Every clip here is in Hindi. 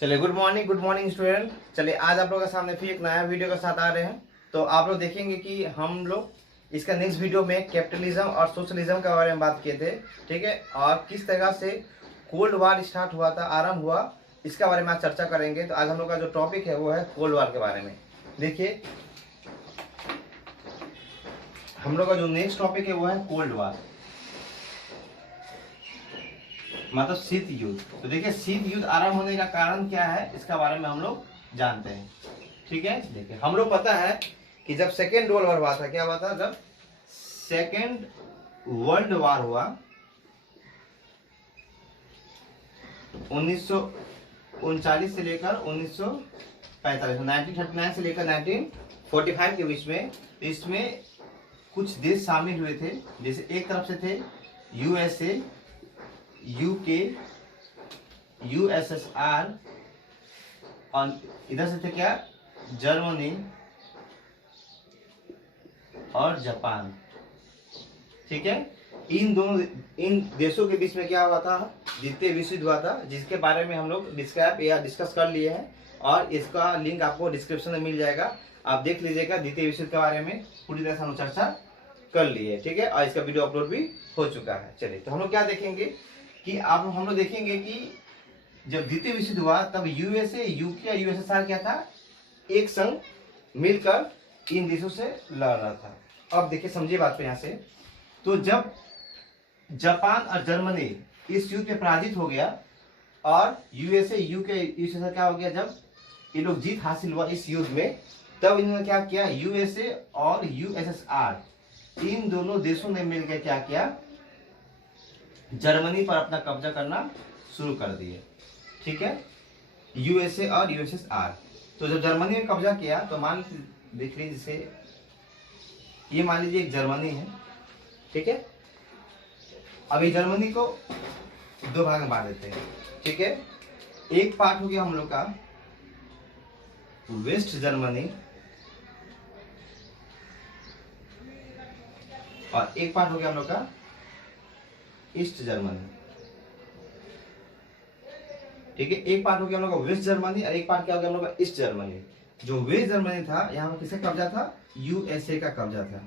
चलिए, गुड मॉर्निंग स्टूडेंट। चलिए, आज आप लोगों के सामने फिर एक नया वीडियो के साथ आ रहे हैं। तो आप लोग देखेंगे कि हम लोग इसका नेक्स्ट वीडियो में कैपिटलिज्म और सोशलिज्म के बारे में बात किए थे, ठीक है। और किस तरह से कोल्ड वार स्टार्ट हुआ था, आरंभ हुआ, इसके बारे में आज चर्चा करेंगे। तो आज हम लोग का जो टॉपिक है वो है कोल्ड वार के बारे में। देखिए, हम लोग का जो नेक्स्ट टॉपिक है वो है कोल्ड वार, मतलब शीत युद्ध। तो देखिए, शीत युद्ध आरंभ होने का कारण क्या है, इसका बारे में हम लोग जानते हैं, ठीक है। देखिए, हम लोग पता है कि जब सेकेंड वर्ल्ड वार हुआ था, क्या हुआ था, जब सेकेंड वर्ल्ड वार हुआ 1939 से लेकर 1945, 1939 से लेकर 1945 के बीच में। इसमें कुछ देश शामिल हुए थे। जैसे एक तरफ से थे यूएसए, यूके, यूएसएसआर, और इधर से थे क्या, जर्मनी और जापान, ठीक है। इन देशों के बीच में क्या हुआ था, द्वितीय विश्व युद्ध हुआ था, जिसके बारे में हम लोग डिस्कस कर लिए हैं, और इसका लिंक आपको डिस्क्रिप्शन में मिल जाएगा। आप देख लीजिएगा, द्वितीय विश्व युद्ध के बारे में पूरी तरह से हम चर्चा कर लिए, ठीक है। और इसका वीडियो अपलोड भी हो चुका है। चलिए, तो हम लोग क्या देखेंगे कि अब हम लोग देखेंगे कि जब द्वितीय विश्व युद्ध हुआ तब यूएसए, यूके या यूएसएसआर क्या था, एक संघ मिलकर इन देशों से लड़ रहा था। अब देखिए, समझिए बात को यहाँ से। तो जब जापान और जर्मनी इस युद्ध में पराजित हो गया और यूएसए, यूके, यूएसएसआर क्या हो गया, जब ये लोग जीत हासिल हुआ इस युद्ध में, तब इन्होंने क्या किया, यूएसए और यूएसएसआर इन दोनों देशों ने मिलकर क्या किया, जर्मनी पर अपना कब्जा करना शुरू कर दिए, ठीक है। यूएसए और यूएसएसआर। तो जब जर्मनी ने कब्जा किया तो देख लीजिए, जैसे ये मान लीजिए एक जर्मनी है, ठीक है। अभी जर्मनी को दो भाग में बांट देते हैं, ठीक है। एक पार्ट हो गया हम लोग का वेस्ट जर्मनी, और एक पार्ट हो गया हम लोग का ईस्ट जर्मनी, ठीक है। एक पार्ट हो गया हम लोग का वेस्ट जर्मनी और एक पार्ट क्या हो गया हम लोग का ईस्ट जर्मनी। जो वेस्ट जर्मनी था, यहाँ पर किसका कब्जा था, यूएसए का कब्जा था।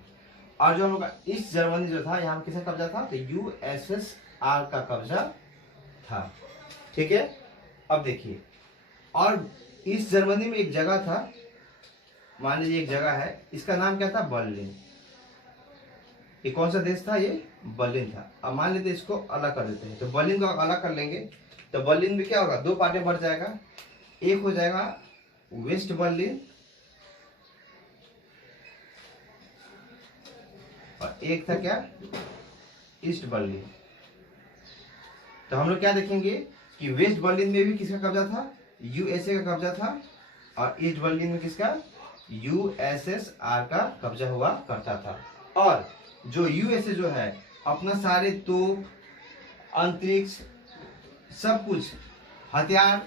और जो हम लोग का ईस्ट जर्मनी जो था, यहाँ पर किसका कब्जा था, तो यूएसएसआर का कब्जा था, ठीक है। अब देखिए, और ईस्ट जर्मनी में एक जगह था, मान लीजिए एक जगह है, इसका नाम क्या था, बर्लिन। ये कौन सा देश था, ये बर्लिन था। अब मान लेते इसको अलग कर देते हैं। तो बर्लिन को अलग कर लेंगे तो बर्लिन में क्या होगा, दो पार्टें बढ़ जाएगा। एक हो जाएगा वेस्ट बर्लिन और एक था क्या, ईस्ट बर्लिन। तो हम लोग क्या देखेंगे कि वेस्ट बर्लिन में भी किसका कब्जा था, यूएसए का कब्जा था, और ईस्ट बर्लिन में किसका, यूएसएसआर का कब्जा हुआ करता था। और जो यूएसए जो है, अपना सारे तोप, अंतरिक्ष, सब कुछ हथियार,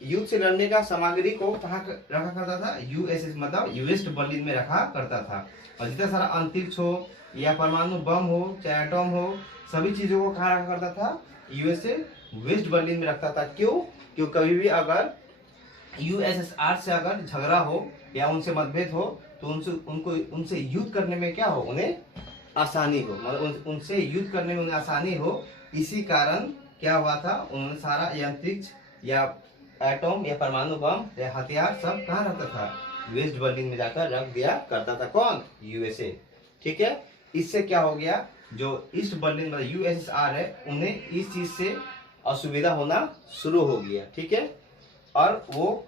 युद्ध से लड़ने का सामग्री को कहाँ रखा करता था, यूएसए मतलब वेस्ट बर्लिन में रखा करता था। और जितना सारा अंतरिक्ष हो या परमाणु बम हो, चाहे एटम हो, सभी चीजों को कहाँ रखा करता था, यूएसए वेस्ट बर्लिन में रखता था। क्यों, क्योंकि कभी भी अगर यूएसएसआर से अगर झगड़ा हो या उनसे मतभेद हो तो उनसे युद्ध करने में क्या हो, उन्हें आसानी हो, मतलब उनसे युद्ध करने में उन्हें आसानी हो। इसी कारण क्या हुआ था, उन्होंने सारा अंतरिक्ष या एटम या परमाणु बम या हथियार सब कहाँ रखता था, वेस्ट बर्लिन में जाकर रख दिया करता था। कौन, यूएसए, ठीक है। इससे क्या हो गया, जो ईस्ट बर्लिन मतलब यूएसएसआर है, उन्हें इस चीज से असुविधा होना शुरू हो गया, ठीक है। और वो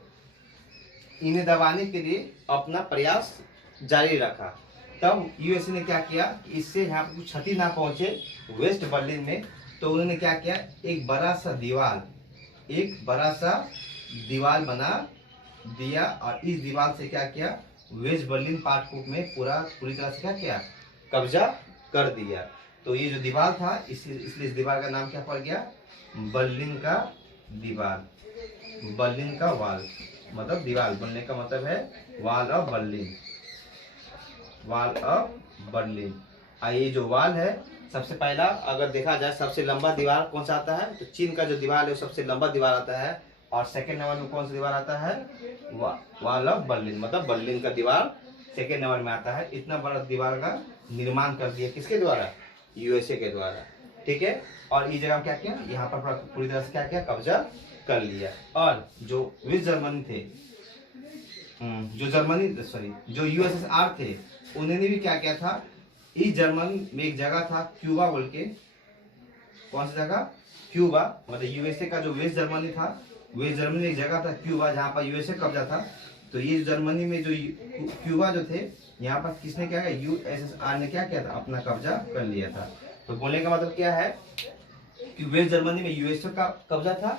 इन्हें दबाने के लिए अपना प्रयास जारी रखा। तब यूएसए ने क्या किया कि इससे यहाँ पर कुछ क्षति ना पहुंचे वेस्ट बर्लिन में, तो उन्होंने क्या किया, एक बड़ा सा दीवार बना दिया, और इस दीवार से क्या किया, वेस्ट बर्लिन पार्ट में पूरी तरह से क्या किया, कब्जा कर दिया। तो ये जो दीवार था, इसलिए इस दीवार का नाम क्या पड़ गया, बर्लिन का दीवार, बर्लिन का वाल। मतलब दीवार बनने का मतलब है wall of Berlin, wall of Berlin. ये जो वॉल है, सबसे पहला अगर देखा जाए सबसे लंबा दीवार कौन सा आता है, तो चीन का जो दीवार है वो सबसे लंबा दीवार आता है, और सेकेंड नंबर में कौन सा दीवार आता है, वॉल ऑफ बर्लिन, मतलब बर्लिन का दीवार सेकेंड नंबर में आता है। इतना बड़ा दीवार का निर्माण कर दिया किसके द्वारा, यूएसए के द्वारा, ठीक है। और इस जगह क्या किया, यहाँ पर पूरी तरह से क्या किया, कब्जा कर लिया। और जो वेस्ट जर्मनी थे, जो यूएसएसआर थे, उन्होंने भी क्या किया था, इस जर्मनी में एक जगह था क्यूबा बोल के, कौन सी जगह, क्यूबा, मतलब यूएसए का जो वेस्ट जर्मनी था, वेस्ट जर्मनी में एक जगह था क्यूबा जहाँ पर यूएसए कब्जा था। तो ये जर्मनी में जो क्यूबा जो थे, यहाँ पर किसने क्या किया, यूएसएसआर ने क्या किया था, अपना कब्जा कर लिया था। तो बोलने का मतलब क्या है कि वेस्ट जर्मनी में यूएसए का कब्जा था,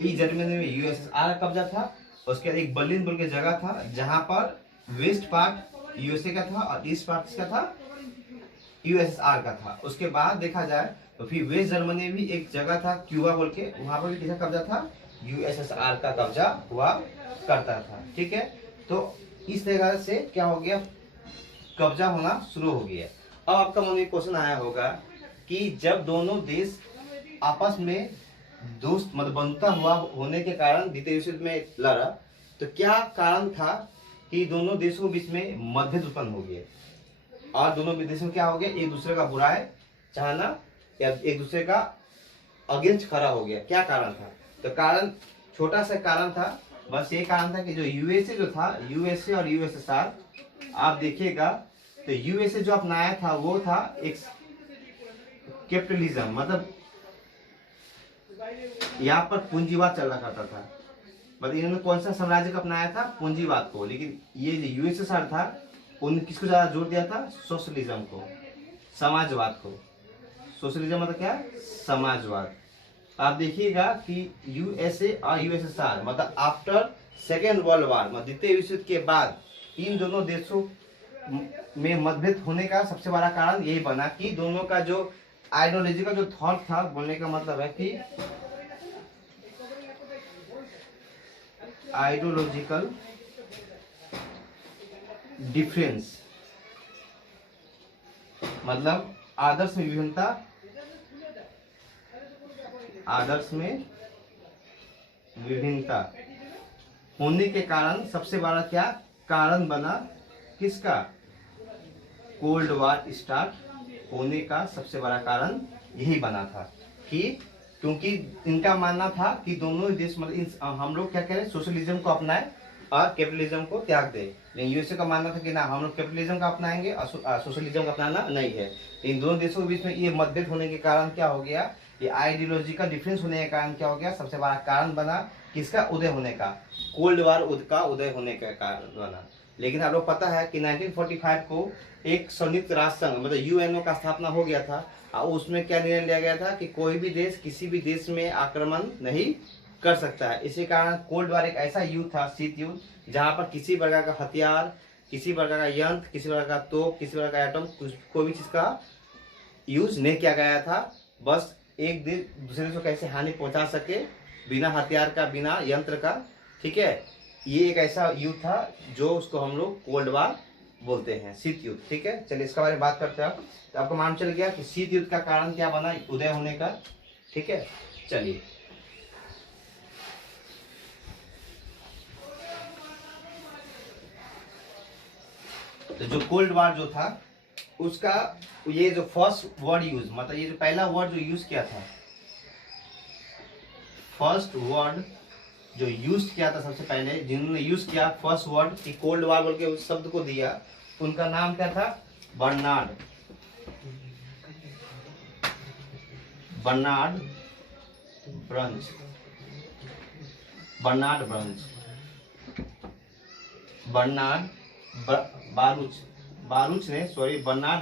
ईस्ट जर्मनी में यूएसएसआर का कब्जा था। उसके बाद एक बर्लिन बोल के जगह था जहाँ पर वेस्ट पार्ट यूएसए का था और ईस्ट पार्ट किसका था, यूएसएसआर का था। उसके बाद देखा जाए तो फिर वेस्ट जर्मनी में भी एक जगह था क्यूबा बोल के, वहां पर भी किसका कब्जा था, यूएसएसआर का कब्जा हुआ करता था, ठीक है। तो इस तरह से क्या हो गया, कब्जा होना शुरू हो गया। अब आपका मन में क्वेश्चन आया होगा कि जब दोनों देश आपस में दोस्त मतलब बंधुता हुआ होने के कारण द्वितीय विश्व युद्ध में लड़ा, तो क्या कारण था कि दोनों देशों के बीच में मतभेद उत्पन्न हो गए और दोनों देशों में क्या हो गया, एक दूसरे का बुराई चाहना या एक दूसरे का अगेंस्ट खड़ा हो गया। क्या कारण था, तो कारण छोटा सा कारण था, बस ये कारण था कि जो यूएसए जो था, यूएसए और यूएसएसआर, आप देखिएगा तो यूएसए जो अपनाया था वो था एक कैपिटलिज्म, मतलब यहाँ पर पूंजीवाद चल रहा करता था। मतलब इन्होंने कौन सा साम्राज्य को अपनाया था, पूंजीवाद को। लेकिन ये जो यूएसएसआर था, उन्होंने किसको ज्यादा जोर दिया था, सोशलिज्म को, समाजवाद को। सोशलिज्म मतलब क्या, समाजवाद। आप देखिएगा कि यूएसए और यूएसएसआर मतलब आफ्टर सेकेंड वर्ल्ड वॉर, मतलब द्वितीय विश्व युद्ध के बाद इन दोनों देशों में मतभेद होने का सबसे बड़ा कारण यही बना कि दोनों का जो आइडियोलॉजी का जो थॉट था, बोलने का मतलब है कि आइडियोलॉजिकल डिफरेंस, मतलब आदर्श में विभिन्नता, आदर्श में विभिन्नता होने के कारण सबसे बड़ा क्या कारण बना, किसका, कोल्ड वॉर स्टार्ट होने का सबसे बड़ा कारण यही बना था कि क्योंकि इनका मानना था कि दोनों देश मतलब हम लोग क्या करें, सोशलिज्म को अपनाएं और कैपिटलिज्म को त्याग दें। लेकिन यूएसए का मानना था कि ना, हम लोग कैपिटलिज्म का अपनाएंगे और सोशलिज्म का अपनाना नहीं है। इन दोनों देशों के बीच में ये मतभेद होने के कारण क्या हो गया, ये आइडियोलॉजिकल डिफरेंस होने के कारण क्या हो गया, सबसे बड़ा कारण बना किसका उदय होने का, कोल्ड वॉर का उदय होने का कारण बना। लेकिन आप लोग पता है कि 1945 को एक संयुक्त राष्ट्र संघ मतलब यूएनओ का स्थापना हो गया था और उसमें क्या निर्णय लिया गया था कि कोई भी देश किसी भी देश में आक्रमण नहीं कर सकता है। इसी कारण कोल्ड वॉर एक ऐसा युद्ध था, शीत युद्ध, जहां पर किसी प्रकार का हथियार, किसी प्रकार का यंत्र, किसी प्रकार का तोप, किसी प्रकार का एटम, कोई भी चीज का यूज नहीं किया गया था। बस एक देश दूसरे देश को कैसे हानि पहुंचा सके बिना हथियार का, बिना यंत्र का, ठीक है। ये एक ऐसा युद्ध था जो उसको हम लोग कोल्ड वॉर बोलते हैं, शीत युद्ध, ठीक है। चलिए इसके बारे में बात करते हैं। तो आपको मालूम चल गया कि शीत युद्ध का कारण क्या बना, उदय होने का, ठीक है। चलिए तो जो कोल्ड वॉर जो था उसका ये जो फर्स्ट वर्ड यूज, मतलब ये जो पहला वर्ड जो यूज किया था, फर्स्ट वर्ड जो यूज किया था सबसे पहले, जिन्होंने यूज किया फर्स्ट वर्ड कि कोल्ड वॉर बोल के उस शब्द को दिया, उनका नाम क्या था, बर्नार्ड ब्रंच। बर्नार्ड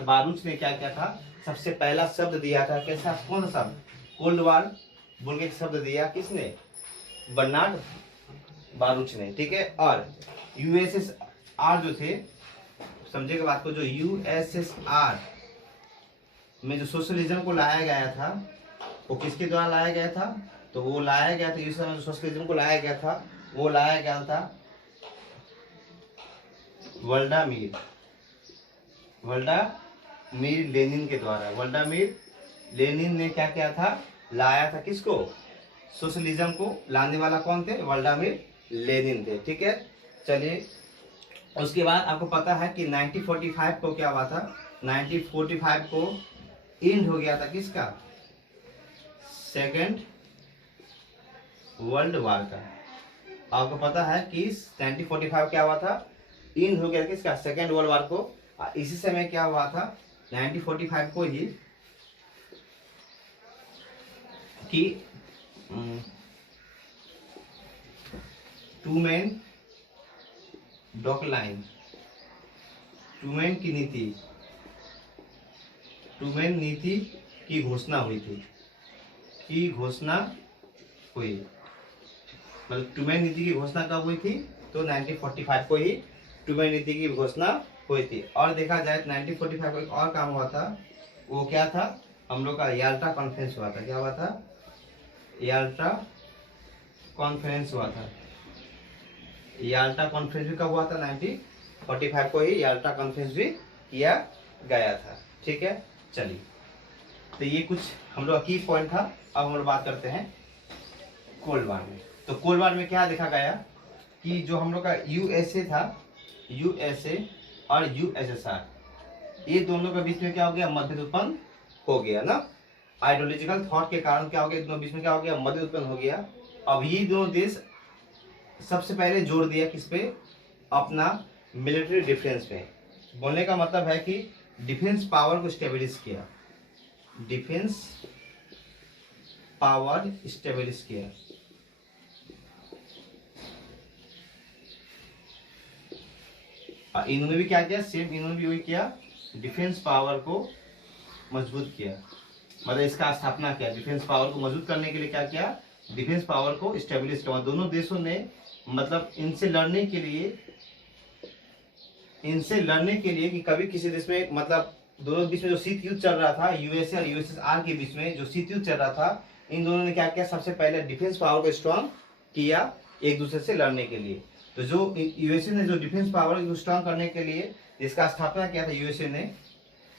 बारूच ने क्या किया था, सबसे पहला शब्द दिया था, कैसा, कौन सा शब्द, कोल्ड वॉर बोल के शब्द दिया, किसने, बर्नार्ड बारूच ने, ठीक है। और यूएसएसआर जो थे, समझेगा बात को, जो यूएसएसआर में जो सोशलिज्म को लाया गया था वो किसके द्वारा लाया गया था, तो वो लाया गया था, यूएसएसआर में जो सोशलिज्म को लाया गया था वो लाया गया था व्लादिमीर लेनिन के द्वारा। व्लादिमीर लेनिन ने क्या किया था, लाया था किसको, सोशलिज्म को लाने वाला कौन थे? व्लादिमीर लेनिन थे। ठीक है, चलिए उसके बाद आपको पता है कि 1945 को क्या हुआ था? 1945 को एंड हो गया था किसका? सेकेंड वर्ल्ड वार का। आपको पता है कि 1945 क्या हुआ था? एंड हो गया किसका? सेकेंड वर्ल्ड वार को। इसी समय क्या हुआ था? 1945 को ही कि ट्रूमैन डॉकलाइन, ट्रूमैन की नीति, ट्रूमैन नीति की घोषणा हुई थी, की घोषणा हुई। मतलब ट्रूमैन नीति की घोषणा कब हुई थी? तो 1945 को ही ट्रूमैन नीति की घोषणा हुई थी। और देखा जाए तो 1945 को एक और काम हुआ था, वो क्या था? हम लोग का याल्टा कॉन्फ्रेंस हुआ था। क्या हुआ था? याल्टा कॉन्फ्रेंस हुआ था। याल्टा कॉन्फ्रेंस भी कब हुआ था? 1945 को ही याल्टा कॉन्फ्रेंस भी किया गया था। ठीक है, चलिए तो ये कुछ हम लोग की पॉइंट था। अब हम लोग बात करते हैं कोल्ड वार में। तो कोल्ड वार में क्या देखा गया कि जो हम लोग का यूएसए था, यूएसए और यूएसएसआर, ये दोनों के बीच में क्या हो गया? मतभेद उत्पन्न हो गया ना। आइडियोलॉजिकल थॉट के कारण क्या हो गया? दोनों बीच में क्या हो गया? मतभेद उत्पन्न हो गया। अब ये दोनों देश सबसे पहले जोर दिया किस पे? अपना मिलिट्री डिफेंस पे। बोलने का मतलब है कि डिफेंस पावर को स्टेबलिश किया, डिफेंस पावर स्टेबलिश किया। इन्होंने भी क्या किया? सेम इन्होंने भी वही किया, डिफेंस पावर को मजबूत किया। मतलब इसका स्थापना किया। डिफेंस पावर को मजबूत करने के लिए क्या किया? डिफेंस पावर को स्टेबलिश किया। दोनों देशों ने मतलब इनसे लड़ने के लिए कि कभी किसी देश में मतलब दोनों बीच में जो शीत युद्ध चल रहा था, यूएसए और यूएसएसआर के बीच में जो शीत युद्ध चल रहा था, इन दोनों ने क्या किया? सबसे पहले डिफेंस पावर को स्ट्रांग किया एक दूसरे से लड़ने के लिए। तो जो यूएसए ने जो डिफेंस पावर को स्ट्रांग करने के लिए जिसका स्थापना किया था यूएसए ने,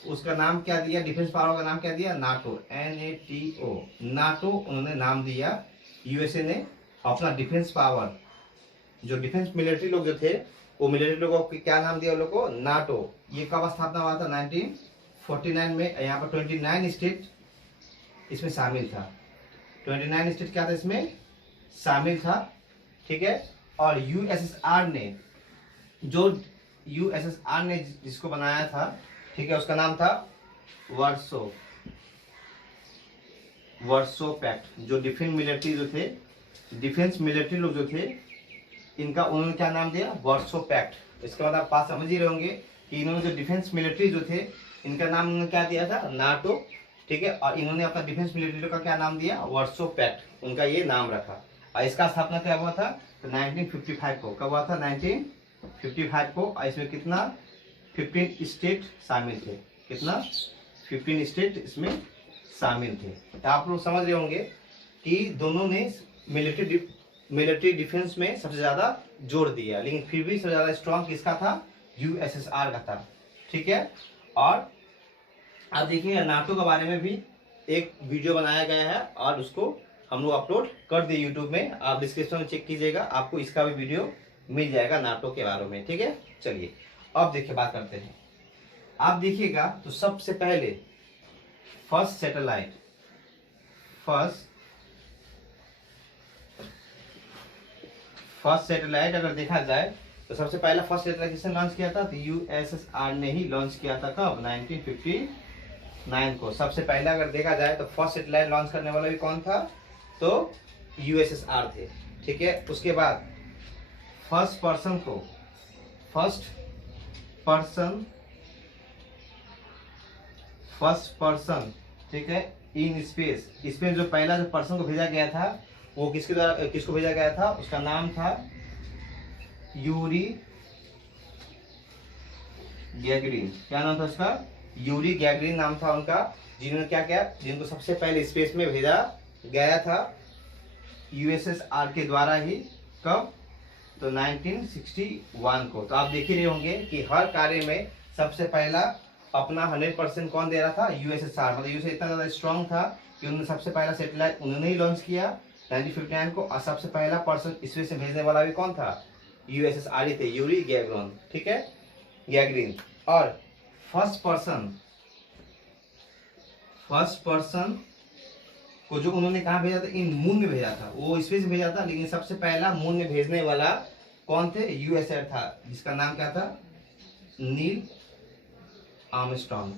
उसका नाम क्या दिया? डिफेंस पावर का नाम क्या दिया? नाटो, NATO, नाटो उन्होंने नाम दिया। यूएसए ने अपना डिफेंस पावर, जो डिफेंस मिलिट्री लोग जो थे, वो मिलिट्री लोगों को क्या नाम दिया? उन लोगों को नाटो। ये कब स्थापना हुआ था? 1949 में। यहाँ पर 29 स्टेट इसमें शामिल था। 29 स्टेट क्या था? इसमें शामिल था। ठीक है, और यूएसएसआर ने, जो यूएसएसआर ने जिसको बनाया था, ठीक है, उसका नाम था वर्सो पैक्ट। जो डिफेंस मिलिट्री जो थे, डिफेंस मिलिट्री लोग जो थे, इनका उन्होंने क्या नाम दिया? Verso pact. इसका मतलब आप समझ ही रहे होंगे कि इन्होंने जो डिफेंस मिलिट्री जो थे, इनका नाम उन्होंने क्या दिया था? नाटो। ठीक है, और इन्होंने अपना डिफेंस मिलिट्री का क्या नाम दिया? Verso pact. उनका ये नाम रखा। और इसका स्थापना क्या हुआ था? तो 1955 को। कब हुआ था? 1955 को। और इसमें कितना? 15 स्टेट शामिल थे। कितना? 15 स्टेट इसमें शामिल थे। तो आप लोग समझ रहे होंगे कि दोनों ने मिलिट्री डिफेंस में सबसे ज्यादा जोर दिया, लेकिन फिर भी सबसे ज्यादा स्ट्रांग किसका था? यूएसएसआर का था। ठीक है, और आप देखिए नाटो के बारे में भी एक वीडियो बनाया गया है और उसको हम लोग अपलोड कर दिए यूट्यूब में। आप डिस्क्रिप्शन में चेक कीजिएगा, आपको इसका भी वीडियो मिल जाएगा नाटो के बारे में। ठीक है, चलिए अब देखिए बात करते हैं। आप देखिएगा तो सबसे पहले फर्स्ट सैटेलाइट अगर देखा जाए तो सबसे पहला फर्स्ट सैटेलाइट किसने लॉन्च किया था? तो यूएसएसआर ने ही लॉन्च किया था। कब? 1959 को। सबसे पहला अगर देखा जाए तो फर्स्ट सैटेलाइट लॉन्च करने वाला भी कौन था? तो यूएसएसआर थे। ठीक है, उसके बाद फर्स्ट पर्सन, ठीक है, इन स्पेस, इसमें जो पहला जो पर्सन को भेजा गया था वो किसको भेजा गया था? उसका नाम था यूरी गैगरिन। क्या नाम था उसका? यूरी गैगरिन नाम था उनका, जिन्होंने क्या किया? जिनको सबसे पहले स्पेस में भेजा गया था यूएसएसआर के द्वारा ही। कब? तो 1961 को। तो आप देख ही रहे होंगे कि हर कार्य में सबसे पहला अपना 100% कौन दे रहा था? यूएसएसआर। मतलब यूएसए इतना ज्यादा स्ट्रांग था कि उन्होंने सबसे पहला सैटेलाइट उन्होंने ही लॉन्च किया 1959 को। और सबसे पहला पर्सन स्पेस में भेजने वाला भी कौन था? यूएसएसआर थे, यूरी गैगरिन, ठीक है, गैगरिन। और फर्स्ट पर्सन को जो उन्होंने कहा भेजा था, इन मून में भेजा था, वो स्पेस में भेजा था, लेकिन सबसे पहला मून में भेजने वाला कौन थे? यूएसए था, जिसका नाम क्या था? Neil Armstrong.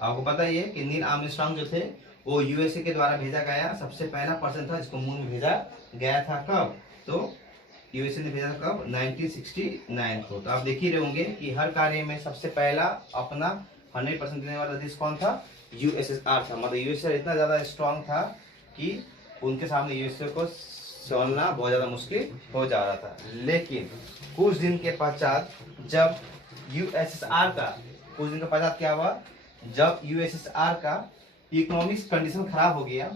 आपको पता ही है कि नील आर्मस्ट्रॉन्ग जो थे वो यूएसए के द्वारा भेजा गया सबसे पहला पर्सन था जिसको मून में भेजा गया था। कब? तो यूएसए ने भेजा था कब? 1969 को। तो आप देख ही रहे होंगे कि हर कार्य में सबसे पहला अपना 100% देने वाला देश कौन था? यूएसएसआर था। मतलब यूएसए इतना ज्यादा स्ट्रांग था कि उनके सामने यूएसए को चलना बहुत ज्यादा मुश्किल हो जा रहा था। लेकिन कुछ दिन के पश्चात जब यूएसएसआर का क्या हुआ? जब यूएसएसआर का इकोनॉमिक्स कंडीशन खराब हो गया,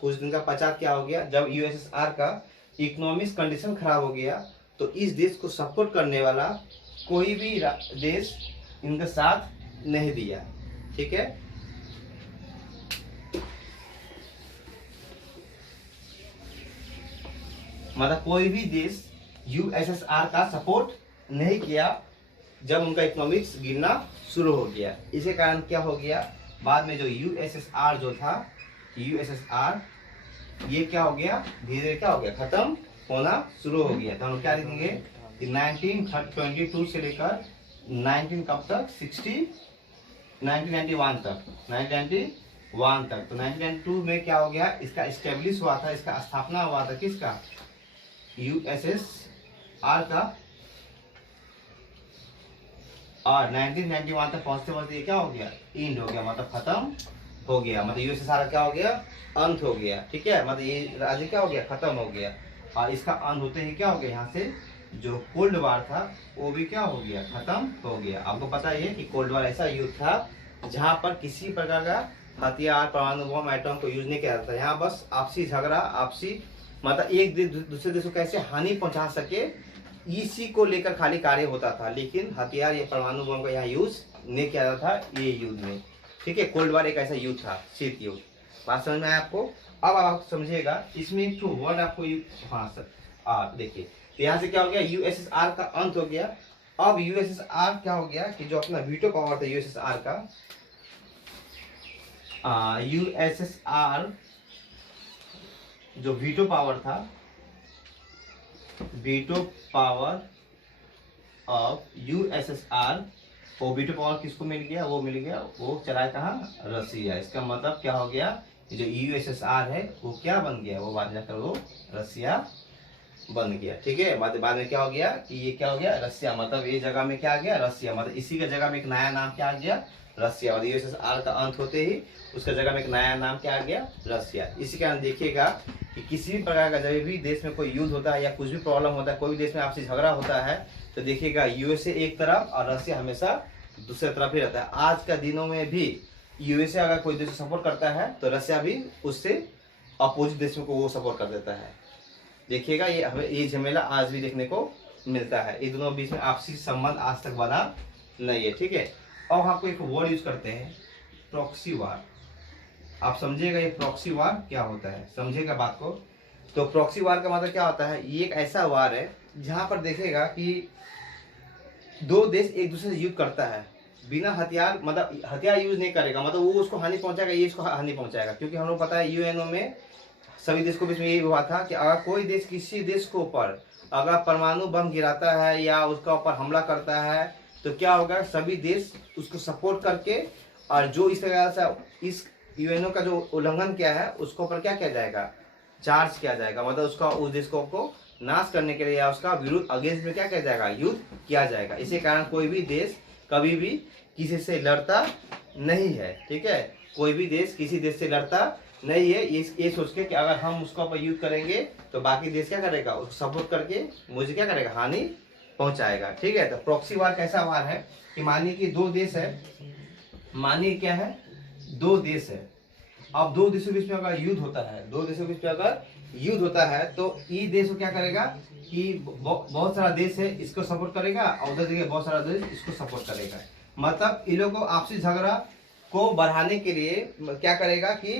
कुछ दिन का पश्चात क्या हो गया? जब यूएसएसआर का इकोनॉमिक्स कंडीशन खराब हो गया, तो इस देश को सपोर्ट करने वाला कोई भी देश इनका साथ नहीं दिया, ठीक है। मतलब कोई भी देश यूएसएसआर का सपोर्ट नहीं किया जब उनका इकोनॉमिक्स गिरना शुरू हो गया। इसी कारण क्या हो गया? बाद में जो यूएसएसआर जो था, यूएसएसआर ये क्या हो गया? धीरे धीरे क्या हो गया? खत्म होना शुरू हो गया। तो हम क्या लिखेंगे? 1922 से लेकर 19 कब तक? 1991 तक, 1991 तक। तो 1992 में क्या हो गया? इसका स्टेब्लिश हुआ था, इसका स्थापना हुआ था, किसका? यूएसएसआर का। और 1991 तक पहुंचते पहुंचते ये क्या हो गया? एंड हो गया, मतलब खत्म हो गया। मतलब यूएसएसआर क्या हो गया? अंत हो गया, ठीक है। मतलब ये राज्य क्या हो गया? खत्म हो गया। और इसका अंत होते ही क्या हो गया? यहाँ से जो कोल्ड वार था वो भी क्या हो गया? खत्म हो गया। आपको पता है कि कोल्ड वार ऐसा युद्ध था जहाँ पर किसी प्रकार का हथियार, परमाणु बम, एटम को यूज नहीं किया जाता। यहाँ बस आपसी झगड़ा, आपसी मतलब एक दूसरे देश को कैसे हानि पहुंचा सके, इसी को लेकर खाली कार्य होता था। लेकिन हथियार या परमाणु बम का यहाँ यूज नहीं किया जाता था ये युद्ध में, ठीक है। कोल्ड वार एक ऐसा युद्ध था, शीत युद्ध। बात समझ में आया आपको? अब आप समझिएगा, इसमें एक तो वर्ड आपको, हाँ सर, देखिए तो यहाँ से क्या हो गया? यूएसएसआर का अंत हो गया। अब यूएसएसआर क्या हो गया कि जो अपना वीटो पावर था यूएसएसआर का, यूएसएसआर जो वीटो पावर था, वीटो पावर ऑफ यूएसएसआर, वो वीटो पावर किसको मिल गया? वो मिल गया, वो चला कहाँ? रसिया। इसका मतलब क्या हो गया? जो यूएसएसआर है वो क्या बन गया? वो बाद में जाकर वो रसिया बन गया, ठीक है। बाद में क्या हो गया कि ये क्या हो गया? रसिया। मतलब ये जगह में क्या आ गया? रसिया। मतलब इसी का जगह में एक नया नाम क्या आ गया? रसिया। मतलब यूएसएसआर का अंत होते ही उसका जगह में एक नया नाम क्या आ गया? रसिया। इसी कारण देखिएगा कि किसी भी प्रकार का जब भी देश में कोई युद्ध होता है या कुछ भी प्रॉब्लम होता है, कोई भी देश में आपसे झगड़ा होता है, तो देखिएगा यूएसए एक तरफ और रसिया हमेशा दूसरे तरफ ही रहता है। आज का दिनों में भी यूएसए अगर कोई देश को सपोर्ट करता है तो रसिया भी उससे अपोजिट देशों को वो सपोर्ट कर देता है। देखिएगा ये झमेला आज भी देखने को मिलता है। इन दोनों बीच में आपसी संबंध आज तक बना नहीं है, ठीक है। और आपको एक वर्ड यूज करते हैं, प्रॉक्सी वार। आप समझिएगा ये प्रॉक्सी वार क्या होता है, समझिएगा बात को। तो प्रॉक्सी वार का मतलब क्या होता है? ये एक ऐसा वार है जहां पर देखेगा कि दो देश एक दूसरे से युद्ध करता है बिना हथियार, मतलब हथियार यूज नहीं करेगा, मतलब वो उसको हानि पहुंचाएगा, ये उसको हानि पहुंचाएगा। क्योंकि हम लोग पता है यूएनओ में सभी देश को बीच में यही हुआ था कि अगर कोई देश किसी देश के ऊपर अगर परमाणु बम गिराता है या उसका ऊपर हमला करता है तो क्या होगा? सभी देश उसको सपोर्ट करके, और जो इस तरह से इस यूएनओ का जो उल्लंघन किया है उसके ऊपर क्या किया जाएगा? चार्ज किया जाएगा। मतलब उसका उस देश को नाश करने के लिए या उसका विरुद्ध अगेंस्ट में क्या किया जाएगा? युद्ध किया जाएगा। इसी कारण कोई भी देश कभी भी किसी से लड़ता नहीं है, ठीक है। कोई भी देश किसी देश से लड़ता नहीं है, ये सोच के कि अगर हम उसको ऊपर युद्ध करेंगे तो बाकी देश क्या करेगा? उसको सपोर्ट करके मुझे क्या करेगा? हानि पहुंचाएगा, ठीक है। तो प्रॉक्सी वार कैसा वार है कि मानिए कि दो देश है, मानिए क्या है? दो देश है। अब दो देशों के बीच में अगर युद्ध होता है, दो देशों के बीच में अगर युद्ध होता है तो ये देश को क्या करेगा कि बहुत सारा देश है इसको सपोर्ट करेगा और उधर देखिए बहुत सारा देश इसको सपोर्ट करेगा। मतलब इन लोगों को आपसी झगड़ा को बढ़ाने के लिए क्या करेगा कि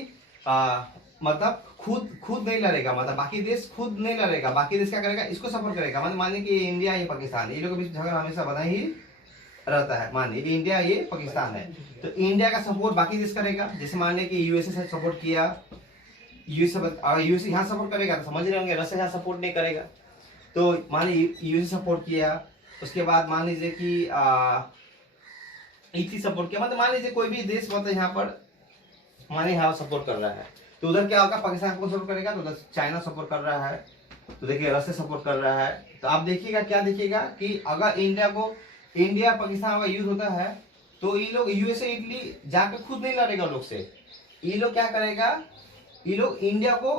मतलब खुद नहीं लड़ेगा, मतलब बाकी देश खुद नहीं लड़ेगा, बाकी देश क्या करेगा, इसको सपोर्ट करेगा। मतलब मानिए कि इंडिया ये पाकिस्तान, ये लोगों के बीच झगड़ा हमेशा बना ही रहता है। मानिए इंडिया ये पाकिस्तान है, तो इंडिया का सपोर्ट बाकी देश करेगा। जैसे मान लिया कि यूएसए से सपोर्ट किया, यूएसए यहाँ सपोर्ट करेगा, तो समझ रहे होंगे रशिया यहाँ सपोर्ट नहीं करेगा। तो मान लीजिए यूएसए सपोर्ट किया, उसके बाद मान लीजिए कि इथी सपोर्ट किया, मतलब मान लीजिए कोई भी देश मतलब यहाँ पर माने यहाँ सपोर्ट कर रहा है, तो उधर क्या होगा, पाकिस्तान को सपोर्ट करेगा, तो उधर चाइना सपोर्ट कर रहा है, तो देखिए रशिया सपोर्ट कर रहा है। तो आप देखिएगा क्या देखिएगा कि अगर इंडिया पाकिस्तान का युद्ध होता है, तो ये लोग यूएसए इटली जाकर खुद नहीं लड़ेगा लोग से, ये लोग क्या करेगा, ये लोग इंडिया को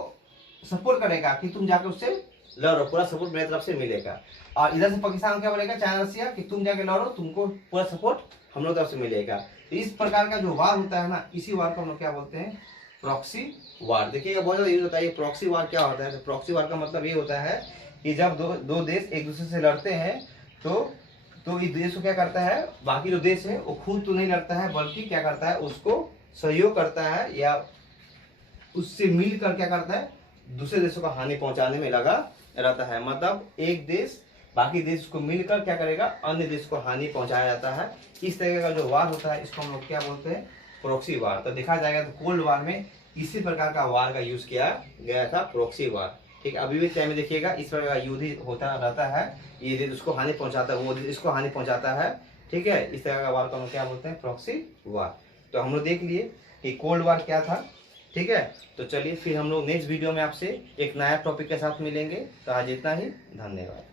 सपोर्ट करेगा कि तुम जाकर उससे लड़ो, पूरा सपोर्ट मेरी तरफ से मिलेगा। और इधर से पाकिस्तान क्या बोलेगा, चाइना रशिया, कि तुम जाके लड़ो, तुमको पूरा सपोर्ट हम लोग तरफ से मिलेगा। तो इस प्रकार का जो वार होता है ना, इसी वार को हम लोग क्या बोलते हैं, प्रॉक्सी वार। देखिएगा बहुत ज्यादा यूज होता है ये प्रॉक्सी वार। क्या होता है, तो प्रॉक्सी वार का मतलब ये होता है कि जब दो देश एक दूसरे से लड़ते हैं, तो इस देश को क्या करता है, बाकी जो देश है वो खुद तो नहीं लड़ता है, बल्कि क्या करता है, उसको सहयोग करता है या उससे मिलकर क्या करता है, दूसरे देशों को हानि पहुंचाने में लगा रहता है। मतलब एक देश बाकी देश को मिलकर क्या करेगा, अन्य देश को हानि पहुंचाया जाता है। इस तरह का जो वार होता है इसको हम लोग क्या बोलते हैं, प्रॉक्सी वार। तो देखा जाएगा तो कोल्ड वार में इसी प्रकार का वार का यूज किया गया था, प्रॉक्सी वार। ठीक है, अभी भी टाइम में देखिएगा इस प्रकार का युद्ध ही होता रहता है, ये देश उसको हानि पहुंचाता है, वो देश इसको हानि पहुंचाता है। ठीक है, इस तरह का वार को हम क्या बोलते हैं, प्रॉक्सी वार। तो हम लोग देख लिए कि कोल्ड वार क्या था। ठीक है, तो चलिए फिर हम लोग नेक्स्ट वीडियो में आपसे एक नया टॉपिक के साथ मिलेंगे। तो आज इतना ही, धन्यवाद।